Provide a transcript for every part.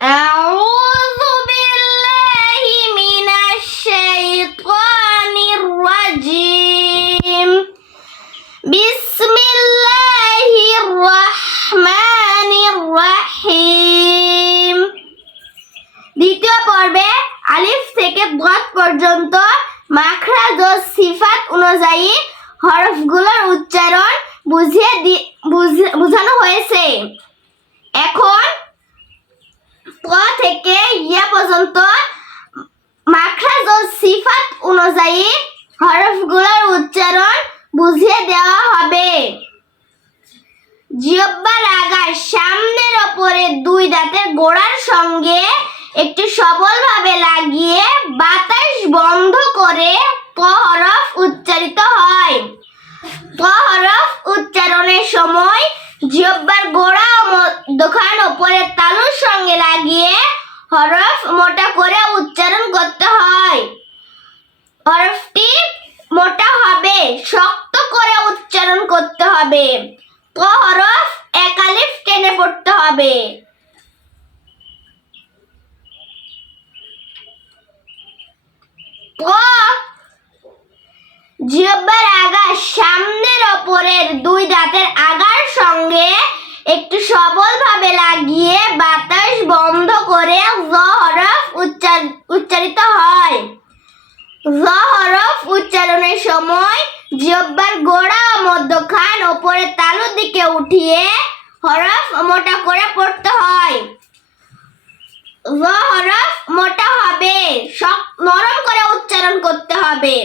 أعوذ بالله من الشيطان الرجيم بسم الله الرحمن الرحيم দ্বিতীয় পর্বে আলিফ থেকে দত পর্যন্ত মাখরাজ ও সিফাত অনুযায়ী হরফগুলোর উচ্চারণ বুঝিয়ে দি- বুঝ- বোঝানো হয়েছে এখন প থেকে ইয়া পর্যন্ত মাখরাজ ও সিফাত অনুযায়ী হরফগুলোর উচ্চারণ বুঝিয়ে দেওয়া হবে। জিহ্বার আগার সামনের ওপরে দুই দাঁতের গোড়ার সঙ্গে একটু সবলভাবে লাগিয়ে বাতাস বন্ধ করে হরফ উচ্চারিত হয়। হরফ উচ্চারণের সময় জিহ্বার গোড়া ও মধ্যখান ওপরের তালুর সঙ্গে লাগিয়ে হরফ মোটা করে উচ্চারণ করতে হয়। হরফটি মোটা হবে, শক্ত করে উচ্চারণ করতে হবে। ক হরফ একালিফ টেনে পড়তে হবে। ক জিহ্বার আগা সামনের ওপরের দুই দাঁতের আগার সঙ্গে একটু সবলভাবে লাগিয়ে বাতাস বন্ধ করে জ হরফ উচ্চার- উচ্চারিত হয়। জ হরফ উচ্চারণের সময় জিহ্বার গোড়া ও মধ্যখান ওপরে তালুর দিকে উঠিয়ে হরফ মোটা করে পড়তে হয়। জ হরফ মোটা হবে নরম করে উচ্চারণ করতে হবে।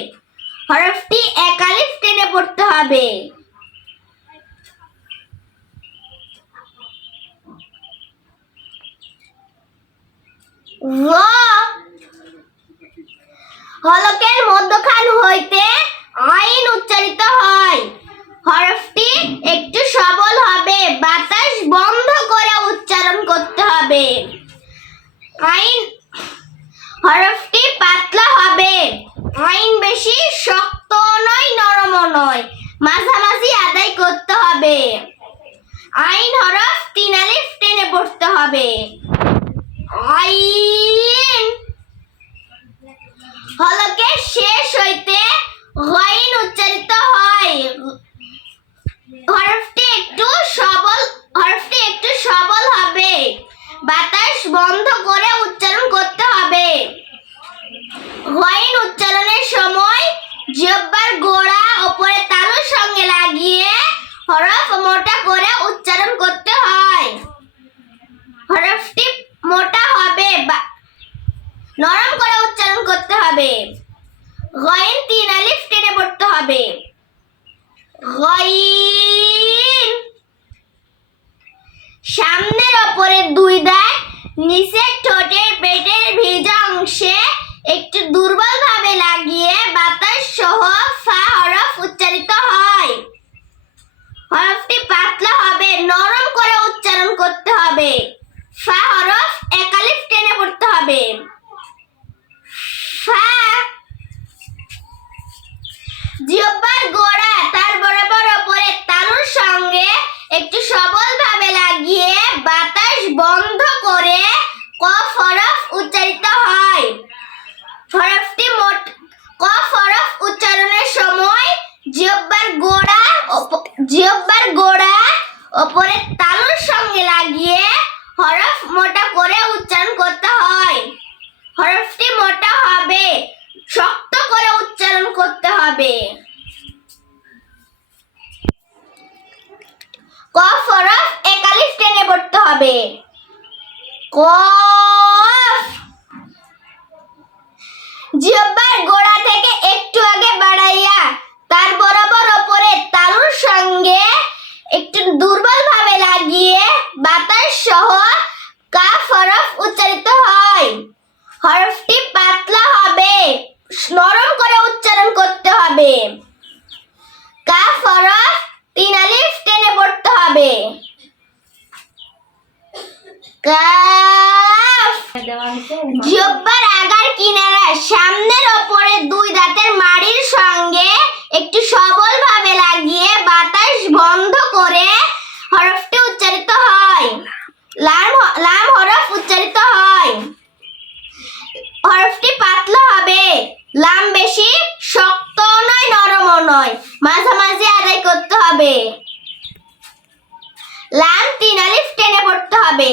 হরফটি একালিফ টেনে পড়তে হবে। র হলকের মধ্যখান হইতে আইন উচ্চারিত হয় হরফটি একটু সবল হবে বাতাস বন্ধ করে উচ্চারণ করতে হবে আইন হরফটি পাতলা হবে আইন বেশি শক্ত নয় নরমও নয়। মাঝামাঝি আদায় করতে হবে। আইন হরফ তিন আলিফ টেনে পড়তে হবে। আইন হলকের শেষ হইতে গইন উচ্চারিত হয়। হরফটি একটু সবল, হরফটি একটু সবল হবে। বাতাস বন্ধ করে উচ্চারণ করতে হবে। গইন উচ্চারণের সময় জিহ্বার গোড়া ওপরে তালুর সঙ্গে লাগিয়ে হরফ মোটা করে উচ্চারণ করতে হয়। হরফটি মোটা হবে নরম করে উচ্চারণ করতে হবে। গয়েন তিন আলিফ টেনে পড়তে হবে। গইন সামনের ওপরে দুই দাঁত নিচের ঠোঁটের পেটের ভিজা অংশে একটু দুর্বলভাবে লাগিয়ে বাতাস সহ ফা হরফ উচ্চারিত হয় হরফটি পাতলা হবে, নরম করে উচ্চারণ করতে হবে। ফা হরফ একালিফ টেনে পড়তে হবে। ফা জিহ্বার গোড়া তার বরাবর ওপরে তালুর সঙ্গে একটু সবলভাবে লাগিয়ে বাতাস বন্ধ করে কফ হরফ উচ্চারিত হয়। হরফটি মোট কফ হরফ উচ্চারণের সময় জিহ্বার গোড়া জিহ্বার গোড়া ওপরে তালুর সঙ্গে লাগিয়ে হরফ মোটা করে উচ্চারণ করতে হয়। হরফটি মোটা হবে, শক্ত করে উচ্চারণ করতে হবে। কফ হরফ একালিফ টেনে পড়তে হবে। কফ কাফ আগার কিনারা, সামনের ওপরে দুই দাঁতের মাড়ির সঙ্গে একটু সবলভাবে লাগিয়ে বাতাস বন্ধ করে হরফটি উচ্চারিত হয়। লাম লাম হরফ উচ্চারিত হয়। হরফটি পাতলা হবে। লাম বেশি শক্ত নয় নরমও নয়। মাঝামাঝি আদায় করতে হবে। লাম তিন আলিফ টেনে পড়তে হবে।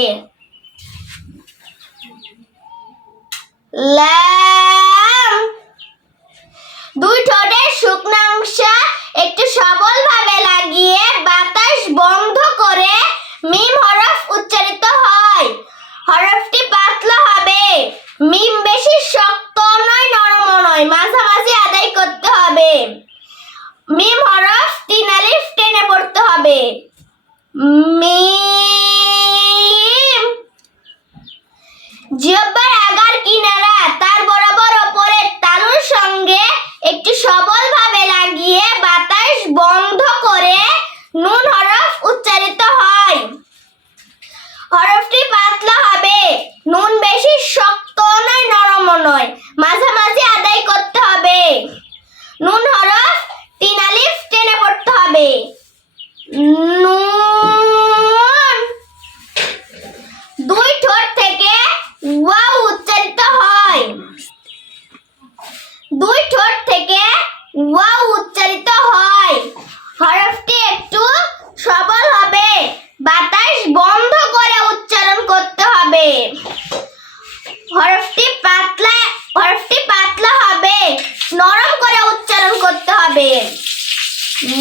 লাম দুই ঠোঁটের শুকনো অংশ, একটু সবল ভাবে লাগিয়ে বাতাস বন্ধ করে মিম হরফ উচ্চারিত হয়। হরফটি পাতলা হবে। মিম বেশি শক্ত নয় নরম নয় মাঝামাঝি আদায় করতে হবে মিম হরফ তিন আলিফ টেনে পড়তে হবে মিম জিহ্বার আগার কিনারা তার বরাবর ওপরের তালুর সঙ্গে একটু সবল ভাবে লাগিয়ে বাতাস বন্ধ করে নুন হরফ উচ্চারিত হয় হরফটি পাতলা হবে নুন বেশি শক্ত নয় নরম নয় মাঝামাঝি আদায় করতে হবে নুন হরফ তিন আলিফ টেনে পড়তে হবে নুন দুই ঠোঁট থেকে ওয়াও উচ্চারিত হয় দুই ঠোঁট থেকে ওয়াও, উচ্চারিত হয়। হরফটি একটু সবল হবে। বাতাস বন্ধ করে উচ্চারণ করতে হবে। হরফটি পাতলা হরফটি পাতলা হবে। নরম করে উচ্চারণ করতে হবে।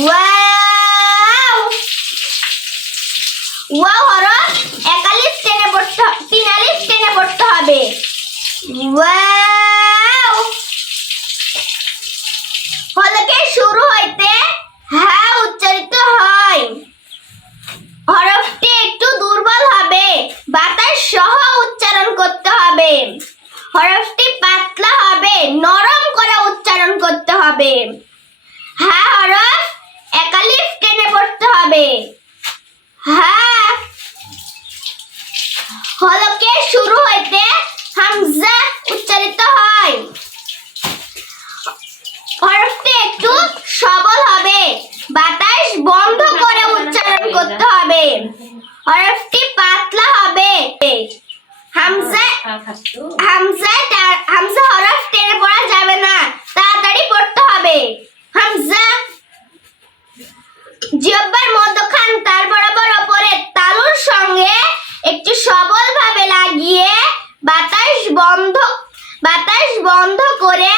ওয়াও। হরফ একালিফ টেনে পড়তে হ- তিন আলিফ টেনে পড়তে হবে। ওয়াও। হলকে শুরু হইতে হ্যাঁ উচ্চারিত হয়। হরফটি একটু দুর্বল হবে, বাতাস সহ উচ্চারণ করতে হবে। হরফটি পাতলা হবে, নরম করে উচ্চারণ করতে হবে। হ্যাঁ হরফ, একালিফ টেনে পড়তে হবে। হ্যাঁ। হলকে শুরু হইতে হামজা উচ্চারিত হয়। হরফটি একটু সবল হবে। বাতাস বন্ধ করে উচ্চারণ করতে হবে। হরফটি পাতলা হবে। হামজা হামজা হামজা হরফ টেনে পড়া যাবে না। তাড়াতাড়ি পড়তে হবে। হামজা। জিহ্বার মধ্যখান তার বরাবর ওপরে তালুর সঙ্গে একটু সবল ভাবে লাগিয়ে বাতাস বন্ধ বাতাস বন্ধ করে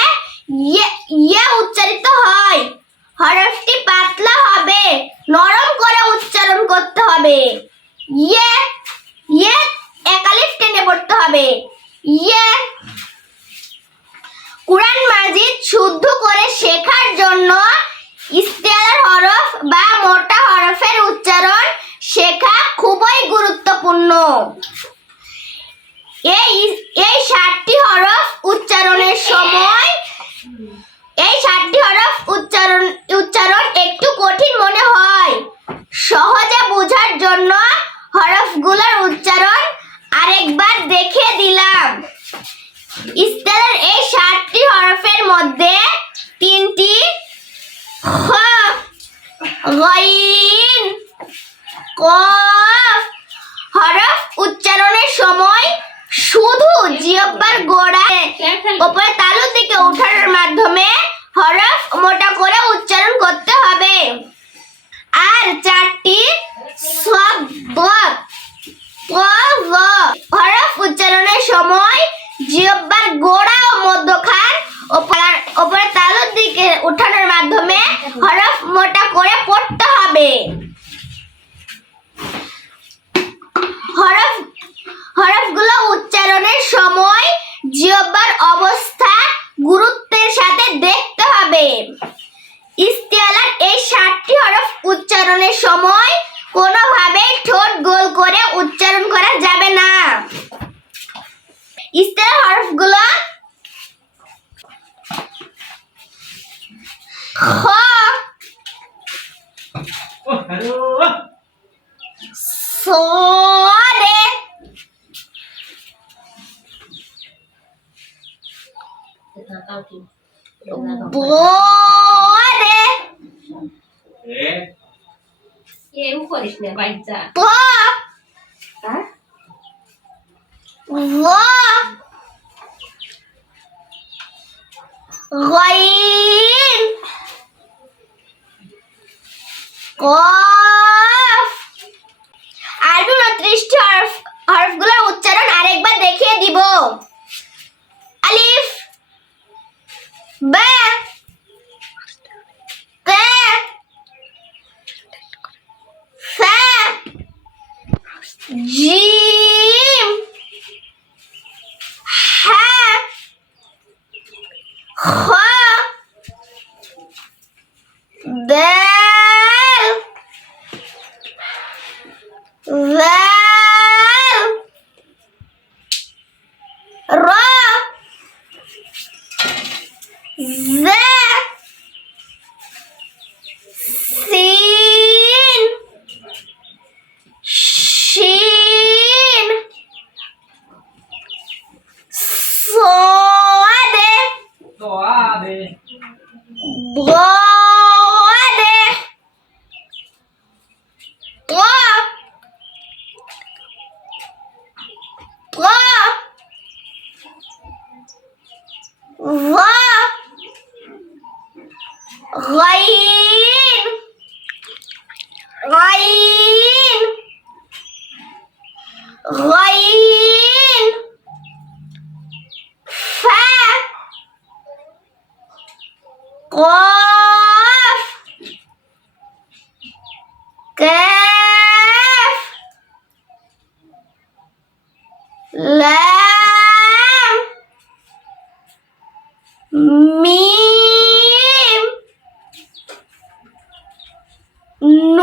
ইয়ে ইয়ে উচ্চারিত হয় হরফটি পাতলা হবে নরম করে উচ্চারণ করতে হবে ইয়ে ইয়ে একালিফ টেনে পড়তে হবে ইয়ে কুরআন মাজিদ শুদ্ধ করে শেখার জন্য ইস্তেলার হরফ বা মোটা হরফের উচ্চারণ শেখা খুবই গুরুত্বপূর্ণ এই এই সাতটি হরফ উচ্চারণের সময় এই সাতটি হরফ উচ্চারণ উচ্চারণ একটু কঠিন মনে হয় সহজে বোঝার জন্য হরফগুলোর উচ্চারণ আরেকবার দেখে দিলাম ইস্তেলার এই সাতটি হরফের মধ্যে তিনটি খ গইন কফ হরফ উচ্চারণের সময় শুধু জিহ্বার গোড়ায় উপরে তালুর দিকে ওঠানোর মাধ্যমে হরফ মোটা করে উচ্চারণ করতে হবে। আর চারটি হরফ উচ্চারণের সময় জিহ্বার গোড়া ও মধ্যখান ওপর- ওপরে তালুর দিকে উঠানোর মাধ্যমে হরফ মোটা করে পড়তে হবে। হরফ, হরফগুলো উচ্চারণের সময় জিহ্বার উচ্চারণের সময় কোনোভাবে ঠোঁট গোল করে উচ্চারণ করা যাবে কেউ করিস না বাইর যা। হ্যাঁ? উচ্চারণ আরেকবার দেখিয়ে দিব। আলিফ। well غين فا قاف كاف لام ميم نون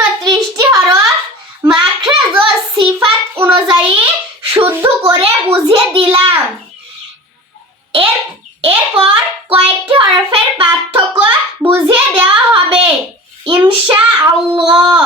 উনত্রিশটি হরফ মাখরাজ ও সিফাত অনুযায়ী শুদ্ধ করে বুঝিয়ে দিলাম। এর, এরপর কয়েকটি হরফের পার্থক্য বুঝিয়ে দেওয়া হবে। ইনশা আল্লাহ